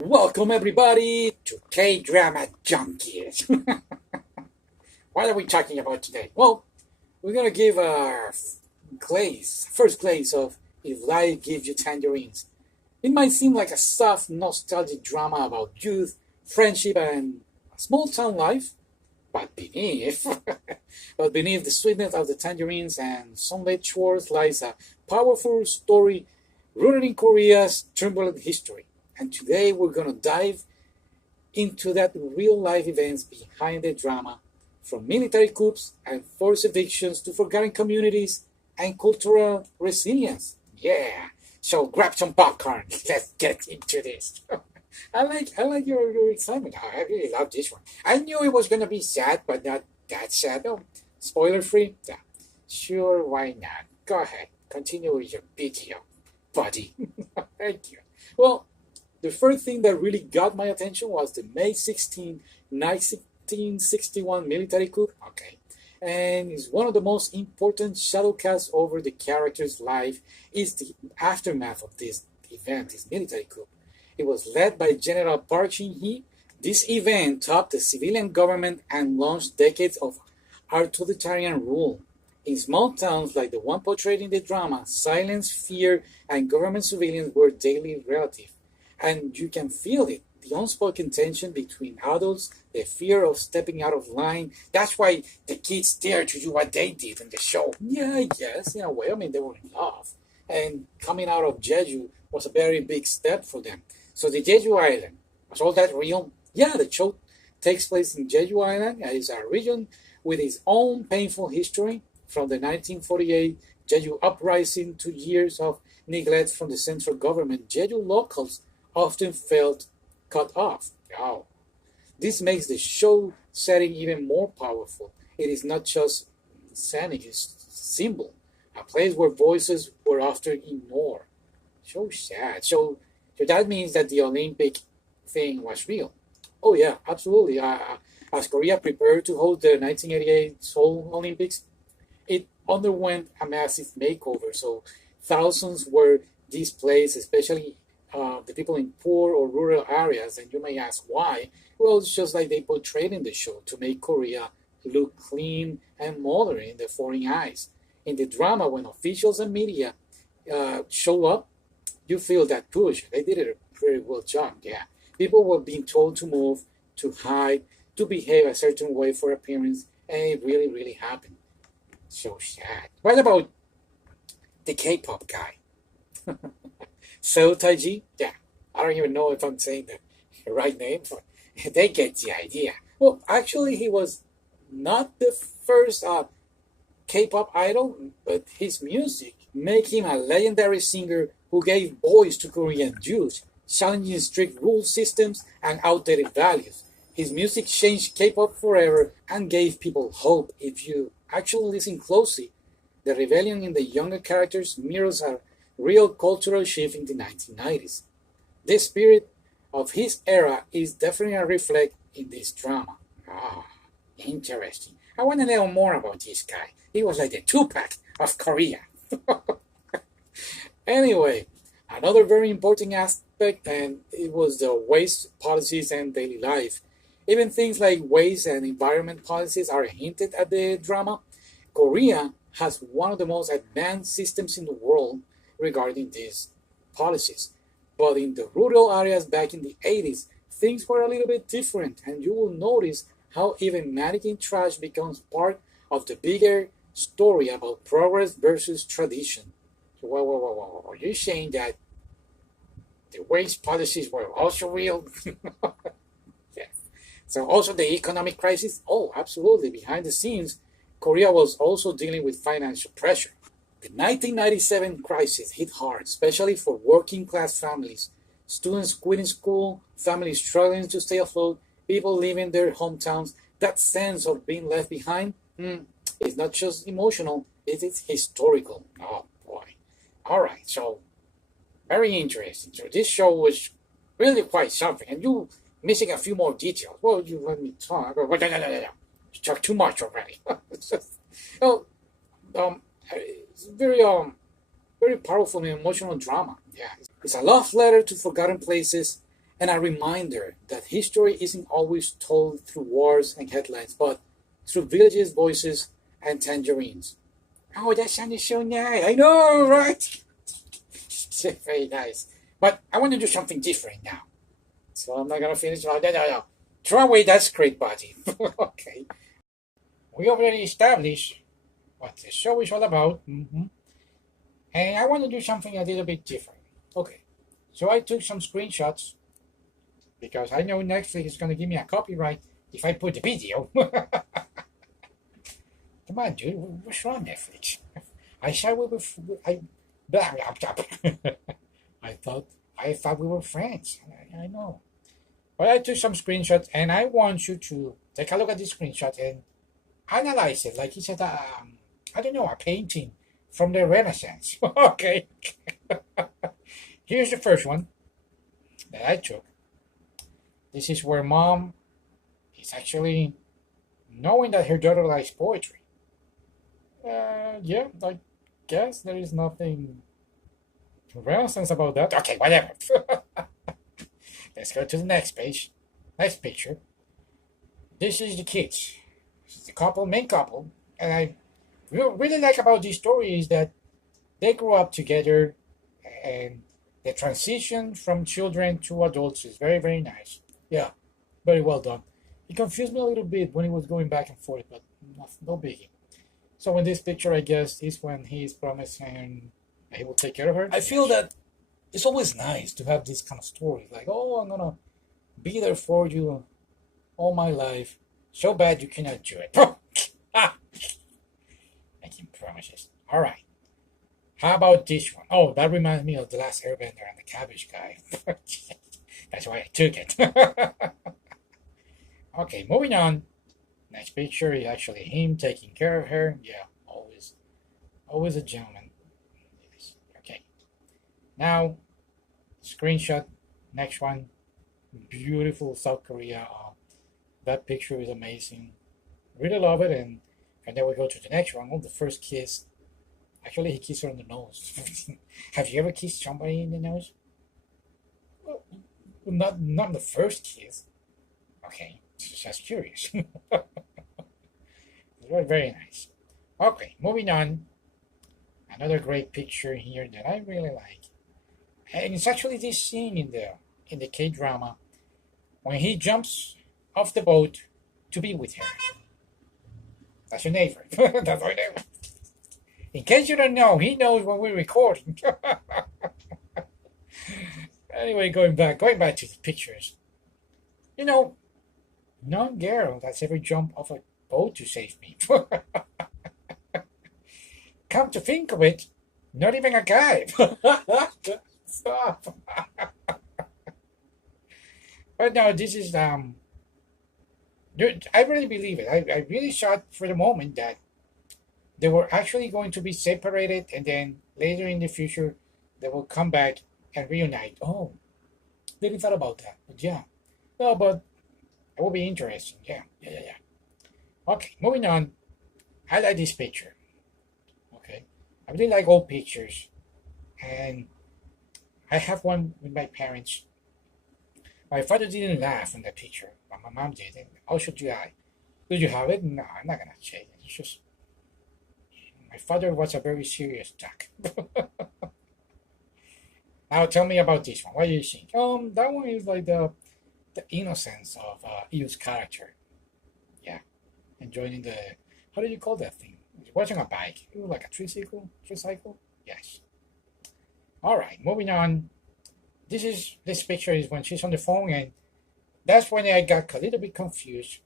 Welcome everybody to K-Drama Junkies. What are we talking about today? Well, we're gonna give our first glaze of If Life Gives You Tangerines. It might seem like a soft, nostalgic drama about youth, friendship, and small town life, but beneath the sweetness of the tangerines and sunlit shores lies a powerful story rooted in Korea's turbulent history. And today we're gonna dive into that real life events behind the drama, from military coups and forced evictions to forgotten communities and cultural resilience. Yeah. So grab some popcorn. Let's get into this. I like your excitement. I really love this one. I knew it was gonna be sad, but not that sad. Oh, spoiler free? Yeah. Sure, why not? Go ahead. Continue with your video, buddy. Thank you. Well, the first thing that really got my attention was the May 16, 1961 military coup. Okay. And it's one of the most important shadow casts over the character's life is the aftermath of this event, this military coup. It was led by General Park Shin-hee. This event topped the civilian government and launched decades of authoritarian rule. In small towns like the one portrayed in the drama, silence, fear, and government surveillance were daily relative. And you can feel it. The unspoken tension between adults, the fear of stepping out of line. That's why the kids dare to do what they did in the show. Yeah, I guess, in a way. I mean, they were in love. And coming out of Jeju was a very big step for them. So the Jeju Island, was all that real? Yeah, the show takes place in Jeju Island. It's a region with its own painful history, from the 1948 Jeju uprising to years of neglect from the central government. Jeju locals often felt cut off. Oh. This makes the show setting even more powerful. It is not just scenic, it's symbol. A place where voices were often ignored. So sad. So that means that the Olympic thing was real. Oh yeah, absolutely. As Korea prepared to host the 1988 Seoul Olympics, it underwent a massive makeover. So thousands were displaced, especially the people in poor or rural areas. And you may ask why. Well, it's just like they portrayed in the show to make Korea look clean and modern in the foreign eyes. In the drama, when officials and media show up, you feel that push. They did a very well job. Yeah, people were being told to move, to hide, to behave a certain way for appearance, and it really, really happened. So sad. What about the K-pop guy? So Taiji? Yeah, I don't even know if I'm saying the right name, but they get the idea. Well, actually, he was not the first K-pop idol, but his music made him a legendary singer who gave voice to Korean youth, challenging strict rule systems and outdated values. His music changed K-pop forever and gave people hope. If you actually listen closely, the rebellion in the younger characters mirrors a real cultural shift in the 1990s. The spirit of his era is definitely a reflect in this drama. Ah, interesting. I want to know more about this guy. He was like the Tupac of Korea. Anyway, another very important aspect, and it was the waste policies and daily life. Even things like waste and environment policies are hinted at the drama. Korea has one of the most advanced systems in the world regarding these policies. But in the rural areas back in the 80s, things were a little bit different, and you will notice how even managing trash becomes part of the bigger story about progress versus tradition. So, whoa. Are you saying that the waste policies were also real? Yeah. So also the economic crisis? Oh, absolutely. Behind the scenes, Korea was also dealing with financial pressure. The 1997 crisis hit hard, especially for working class families. Students quitting school, families struggling to stay afloat, people leaving their hometowns. That sense of being left behind is not just emotional, it is historical. Oh boy. Alright, so very interesting. So this show was really quite something, and you missing a few more details. Well, you let me talk. No. You talk too much already. Well, it's very Very powerful and emotional drama. Yeah, it's a love letter to forgotten places and a reminder that history isn't always told through wars and headlines, but through villages, voices, and tangerines. Oh, that sounded so nice. I know, right? Very nice. But I want to do something different now. So I'm not going to finish. No. Throw away that script, buddy. Okay. We already established what the show is all about. And I want to do something a little bit different. Okay. So I took some screenshots because I know Netflix is going to give me a copyright if I put the video. Come on, dude. What's wrong, Netflix? I said we were. I. Blah, blah, blah. I thought we were friends. I know. But I took some screenshots, and I want you to take a look at this screenshot and analyze it. Like he said, I don't know, a painting from the Renaissance. Okay. Here's the first one that I took. This is where mom is actually knowing that her daughter likes poetry. Yeah, I guess there is nothing Renaissance about that. Okay, whatever. Let's go to the next page. Next picture. This is the kids. This is the couple, main couple. And I really like about this story is that they grew up together and the transition from children to adults is very, very nice. Yeah, very well done. It confused me a little bit when he was going back and forth, but no biggie. So in this picture, I guess, is when he's promising he will take care of her. I feel that it's always nice to have this kind of story. Like, oh, I'm going to be there for you all my life. So bad you cannot do it. Making promises. All right. How about this one? Oh, that reminds me of The Last Airbender and the Cabbage Guy. That's why I took it. Okay, moving on. Next picture is actually him taking care of her. Yeah, always a gentleman. Yes. Okay. Now, screenshot. Next one. Beautiful South Korea. That picture is amazing. Really love it. And then we go to the next one. Oh, the first kiss. Actually, he kissed her on the nose. Have you ever kissed somebody in the nose? Well, not the first kiss. Okay, just curious. Very, very nice. Okay, moving on. Another great picture here that I really like, and it's actually this scene in the K drama when he jumps off the boat to be with her. That's your neighbor. That's our neighbor. In case you don't know, he knows when we're recording. Anyway, going back to the pictures. You know, no girl that's ever jumped off a boat to save me. Come to think of it, not even a guy. Stop. But no, this is dude, I really believe it. I really thought for the moment that they were actually going to be separated, and then later in the future they will come back and reunite. Oh, didn't thought about that, but yeah. No, but it will be interesting. Yeah. Okay, moving on. I like this picture. Okay, I really like old pictures, and I have one with my parents. My father didn't laugh in that picture, but my mom did. And how should you I? Did you have it? No, I'm not gonna say it. It's just my father was a very serious duck. Now tell me about this one. What do you think? That one is like the innocence of Eve's character. Yeah, enjoying the how do you call that thing? Watching a bike. It was like a tricycle. Tricycle. Yes. All right, moving on. This picture is when she's on the phone, and that's when I got a little bit confused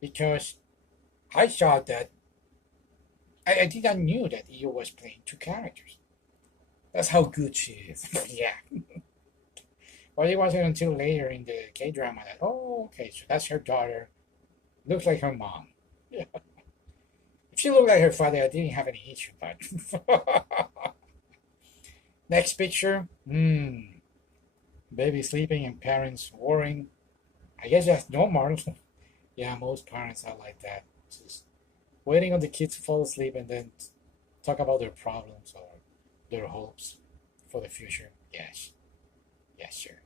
because I thought that I did not knew that Io was playing two characters. That's how good she is. Yeah. But it wasn't until later in the K drama that okay, so that's her daughter. Looks like her mom. Yeah. If she looked like her father, I didn't have any issue. But next picture. Baby sleeping and parents worrying. I guess that's normal. Yeah, most parents are like that. Just waiting on the kids to fall asleep and then talk about their problems or little hopes for the future. Yes, yes, sir.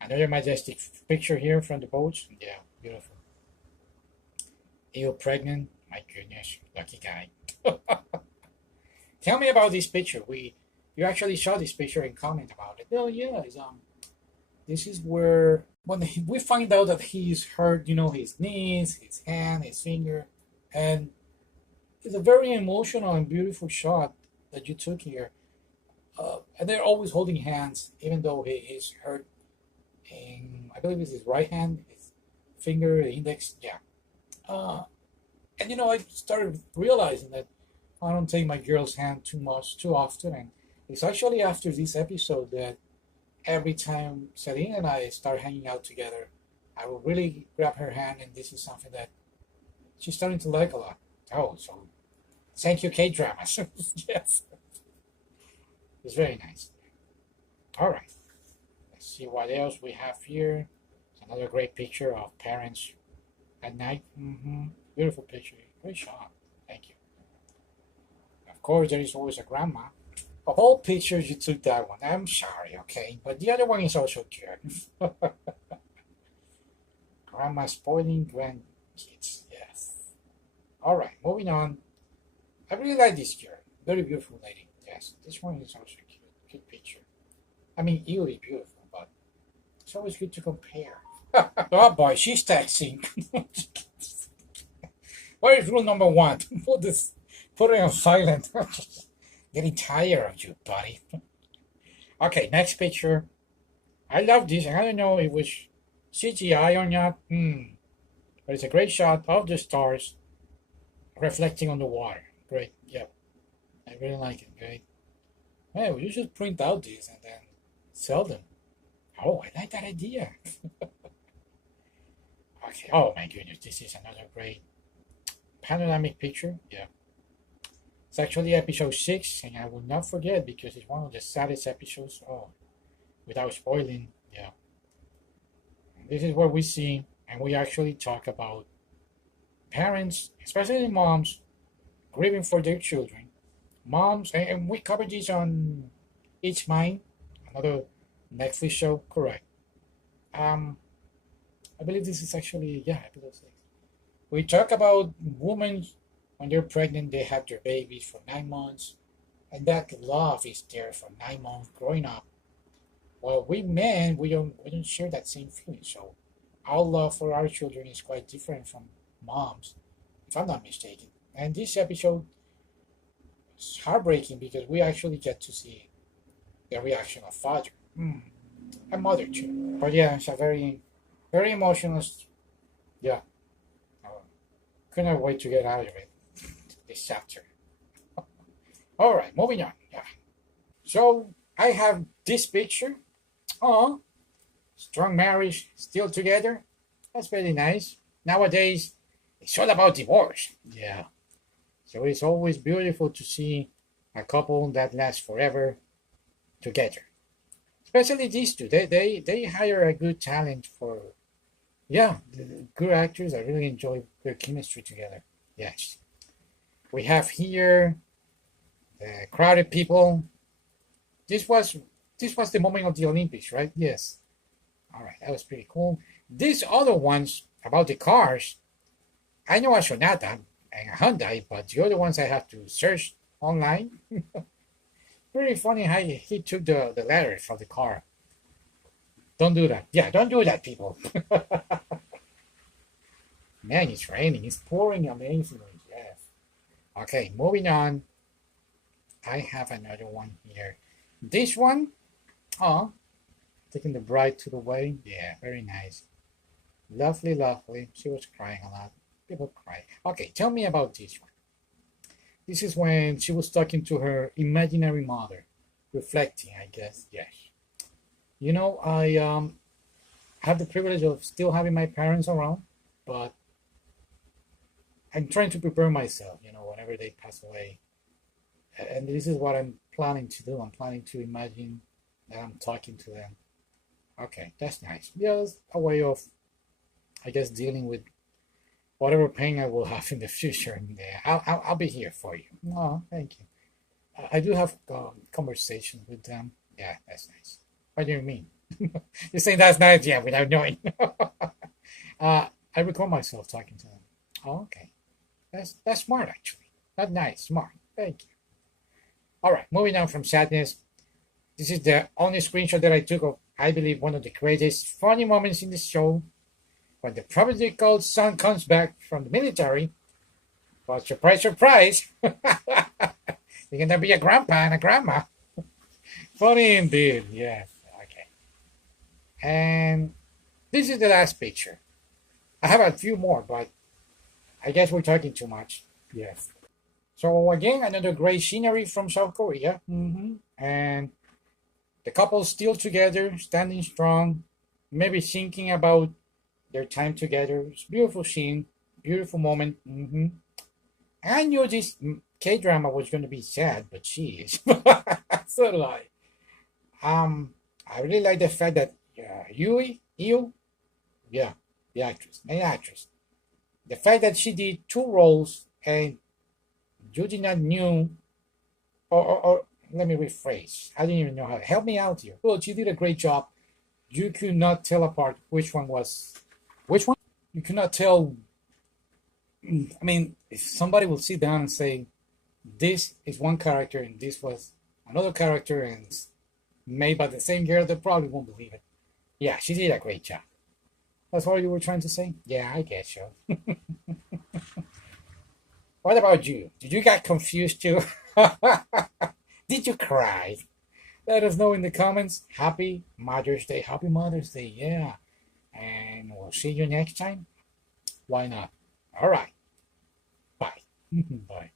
Another majestic picture here from the boat. Yeah, beautiful. You pregnant? My goodness, lucky guy. Tell me about this picture. You actually saw this picture and comment about it. Oh yeah, this is where when we find out that he's hurt, his knees, his hand, his finger, and it's a very emotional and beautiful shot that you took here. And they're always holding hands, even though he is hurt in, I believe it's his right hand, his finger, the index, yeah. Uh, and I started realizing that I don't take my girl's hand too much, too often, and it's actually after this episode that every time Celine and I start hanging out together, I will really grab her hand, and this is something that she's starting to like a lot. Oh, so thank you, K dramas. Yes, it's very nice. All right, let's see what else we have here. It's another great picture of parents at night. Beautiful picture, great shot. Thank you. Of course, there is always a grandma. Of all pictures, you took that one. I'm sorry, okay, but the other one is also good. Grandma spoiling grandkids. Yes. All right, moving on. I really like this girl. Very beautiful lady. Yes, this one is also cute. Good picture. I mean, you is beautiful, but it's always good to compare. Oh boy, she's texting. What is rule number one? Put it on silent. Getting tired of you, buddy. Okay, next picture. I love this. I don't know if it was CGI or not. But it's a great shot of the stars reflecting on the water. Great. Yep. I really like it. Great. Hey, we should print out these and then sell them. Oh, I like that idea. Okay. Oh my goodness, this is another great panoramic picture. Yeah. It's actually episode 6, and I will not forget because it's one of the saddest episodes. Oh, without spoiling, yeah. And this is what we see, and we actually talk about parents, especially moms, grieving for their children. Moms, and we covered this on It's Mine, another Netflix show, correct. Um, I believe this is actually, yeah, episode 6. We talk about women when they're pregnant, they have their babies for 9 months, and that love is there for 9 months growing up. Well, we men, we don't share that same feeling. So our love for our children is quite different from moms, if I'm not mistaken. And this episode is heartbreaking because we actually get to see the reaction of father, and mother too. But yeah, it's a very, very emotional. Yeah, uh, couldn't wait to get out of it. This chapter. All right, moving on. Yeah. So I have this picture. Oh, strong marriage, still together. That's very nice. Nowadays, it's all about divorce. Yeah. So it's always beautiful to see a couple that lasts forever together. Especially these two. They hire a good talent for, yeah, good actors. I really enjoy their chemistry together. Yes. We have here the crowded people. This was this was the moment of the Olympics, right? Yes. All right, that was pretty cool. These other ones about the cars, I know a Sonata and a Hyundai, but the other ones I have to search online. Pretty funny how he took the letter from the car. Don't do that. Yeah, don't do that, people. Man, it's raining. It's pouring amazingly. Yes. Okay, moving on. I have another one here. This one, oh, taking the bride to the wedding. Yeah, very nice. Lovely, lovely. She was crying a lot. People cry. Okay, tell me about this one. This is when she was talking to her imaginary mother, reflecting, I guess. Yes. I have the privilege of still having my parents around, but I'm trying to prepare myself, whenever they pass away. And this is what I'm planning to do. I'm planning to imagine that I'm talking to them. Okay, that's nice. Just a way of, I guess, dealing with whatever pain I will have in the future. And I'll be here for you. Oh, thank you. I do have conversations with them. Yeah, that's nice. What do you mean? You saying that's nice? Yeah, without knowing. I record myself talking to them. Oh, okay. That's smart actually. Not nice, smart. Thank you. All right, moving on from sadness. This is the only screenshot that I took of, I believe, one of the greatest funny moments in the show when the prodigal son comes back from the military. Well, surprise, surprise. You're gonna be a grandpa and a grandma. Funny indeed. Yes. Okay. And this is the last picture. I have a few more, but I guess we're talking too much. Yes. So again, another great scenery from South Korea. And the couple still together, standing strong, maybe thinking about their time together. It's a beautiful scene, beautiful moment. I knew this K drama was going to be sad, but she is. So like, I really like the fact that Yu, yeah, the actress, main actress, the fact that she did two roles and you did not knew, or let me rephrase. I didn't even know how to help me out here. Well, she did a great job. You could not tell apart which one was which one. You could not tell. I mean, if somebody will sit down and say, this is one character and this was another character and made by the same girl, they probably won't believe it. Yeah, she did a great job. That's what you were trying to say? Yeah, I guess so. What about you? Did you get confused too? Did you cry? Let us know in the comments. Happy Mother's Day. Happy Mother's Day. Yeah. And we'll see you next time. Why not? All right. Bye. Bye.